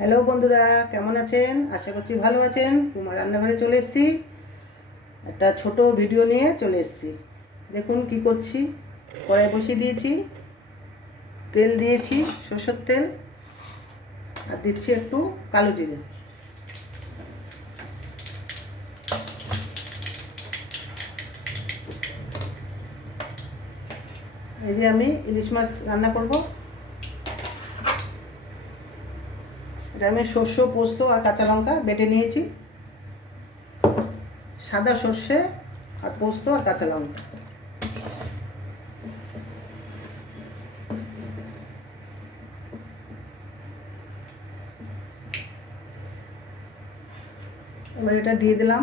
Hello বন্ধুরা, কেমন আছেন? আশা করছি ভালো আছেন। কুমার রান্নাঘরে চলে এসেছি। একটা ছোট ভিডিও নিয়ে চলে এসেছি। দেখুন কি করছি। কড়াই বসিয়ে দিয়েছি। তেল দিয়েছি, সর্ষের তেল। আর দিচ্ছি একটু কালো জিরে। এই যে আমি ইলিশ মাছ রান্না করব। এটা আমি শস্য, পোস্ত আর কাঁচা লঙ্কা বেটে নিয়েছি। সাদা সর্ষে আর পোস্ত আর কাঁচা লঙ্কা। এবার এটা দিয়ে দিলাম।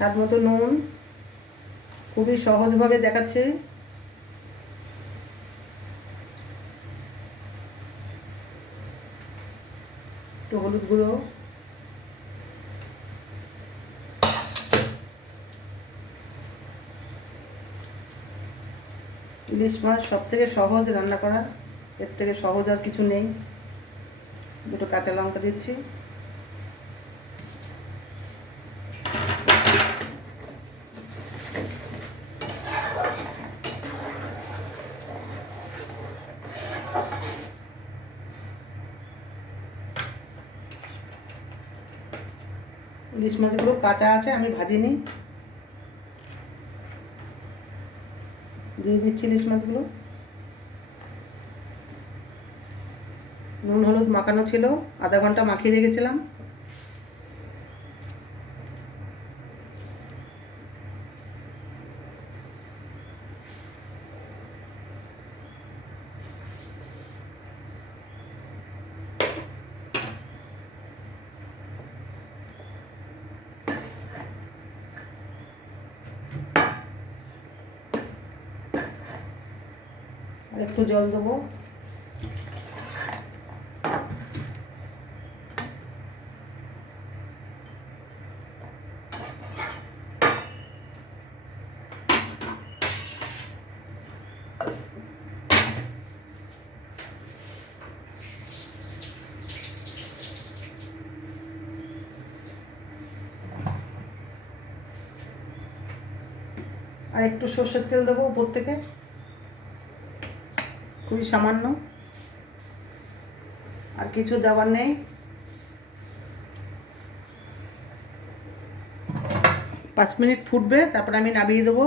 স্বাদ মতো নুন। খুবই সহজভাবে দেখাচ্ছে। একটু হলুদ গুঁড়ো। ইলিশ মাছ সব থেকে সহজ রান্না করা। এর থেকে সহজ আর কিছু নেই। দুটো কাঁচা লঙ্কা দিচ্ছি। ইলিশ মাছগুলো কাঁচা আছে, আমি ভাজিনি। দিয়ে দিচ্ছি ইলিশ মাছগুলো। নুন, হলুদ মাখানো ছিল, আধা ঘণ্টা মাখিয়ে রেখেছিলাম। আর একটু জল দেবো। আর একটু সর্ষের তেল দেবো উপর থেকে। খুবই সামান্য। আর কিছু দেওয়ার নেই। পাঁচ মিনিট ফুটবে, তারপরে আমি নামিয়ে দেবো।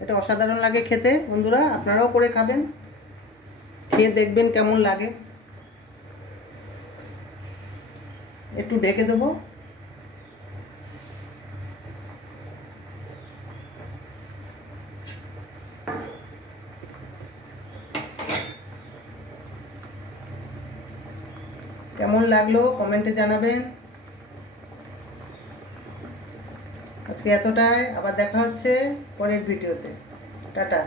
এটা অসাধারণ লাগে খেতে। বন্ধুরা, আপনারাও করে খাবেন। খেয়ে দেখবেন কেমন লাগে। একটু ঢেকে দেবো। কেমন লাগল? কমেন্টে জানাবেন। আজকে এতটাই। আবার দেখা হচ্ছে পরের ভিডিওতে। টাটা।